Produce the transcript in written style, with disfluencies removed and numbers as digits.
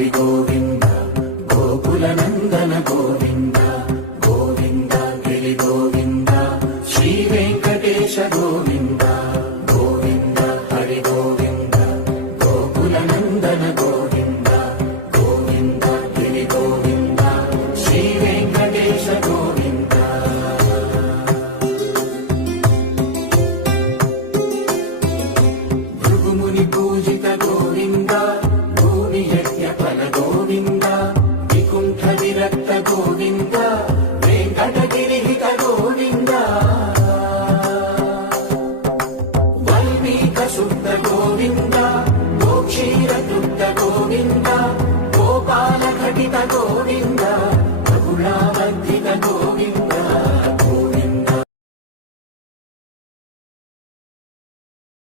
హరి గోవింద గోకుల నందన గోవింద గోవింద గిరి గోవింద శ్రీ వెంకటేశ గోవింద గోవింద హరి గోవింద గోకుల నందన గోవింద గోవింద గిరి గోవింద శ్రీ వెంకటేశ గోవింద. భృగుముని పూజిత గోవింద భూమి యజ్ఞ ఫల గోవింద వికుంఠ విరక్త గోవింద వెంకటగిరిహిత గోవింద వల్మీక శుద్ధ గోవింద